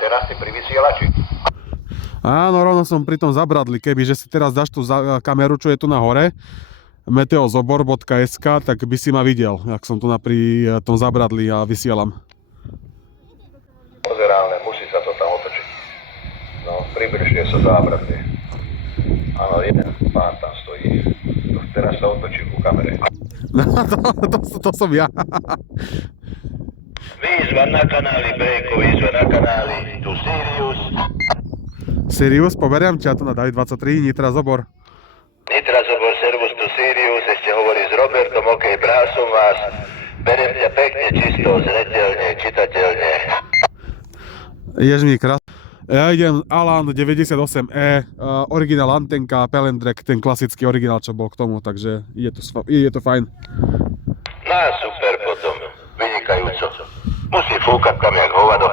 teraz si pri vysielači. Áno, rovno som pri tom zabradli. Kebyže si teraz dáš tú kameru, čo je tu na hore, meteozobor.sk, tak by si ma videl, jak som tu pri tom zabradli a vysielam. Pozerálne, musí sa to tam otočiť. No, približne sa zábradlie. Áno, jeden pán tam stojí. Teraz sa otočí ku kamere. To som ja. Výzva na kanáli Brejko, výzva na kanáli tu Sirius. Sirius, poberiem ťa tu na David 23, Nitra Zobor. Nitra Zobor, servus tu Sirius, ešte hovorí s Robertom, okej, bral som vás. Beriem ťa pekne, čisto, zreteľne, čitateľne. Jež mi krás. Ja idem Alan 98E, originál antenka, pelendrek, ten klasický originál, čo bol k tomu, takže je to fajn. No super potom, vynikajúco. Musí fúkať tam jak hovado.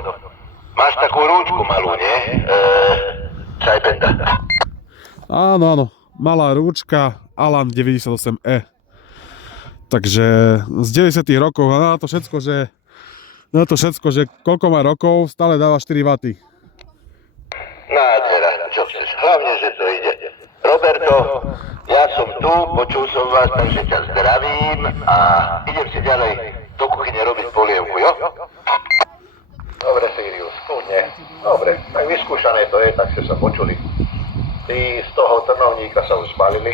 Máš takú rúčku malú, nie? Čajbenda. Áno, malá rúčka, Alan 98E. Takže z 90 rokov, a na to všetko, že koľko má rokov, stále dáva 4 W. Nádhera, čo chceš, hlavne, že to ide. Roberto, ja som tu, počul som vás, takže ťa zdravím a idem si ďalej do kuchyne robiť polievku, jo? Dobre, Sirius, kľudne. Dobre, tak vyskúšané to je, tak ste sa počuli. Tí z toho trnovníka sa už zbalili,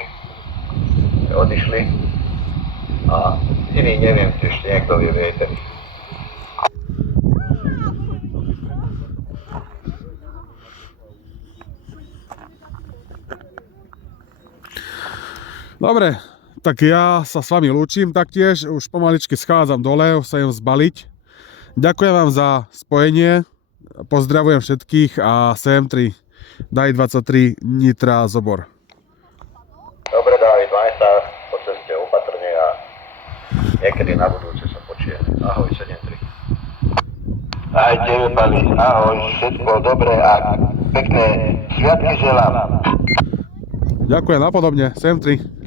odišli a iný neviem, či ešte niekto vie vieteri. Dobre, tak ja sa s vami lúčim taktiež, už pomaličky schádzam dole, už sa idem zbaliť. Ďakujem vám za spojenie, pozdravujem všetkých a SM3, David 23, Nitra Zobor. Dobre, David, maj sa po ceste opatrne a niekedy na budúce sa počujeme. Ahoj, 73. Aj tebe, Pali, ahoj, všetko dobré a pekné sviatky želám. Ďakujem, napodobne, SM3.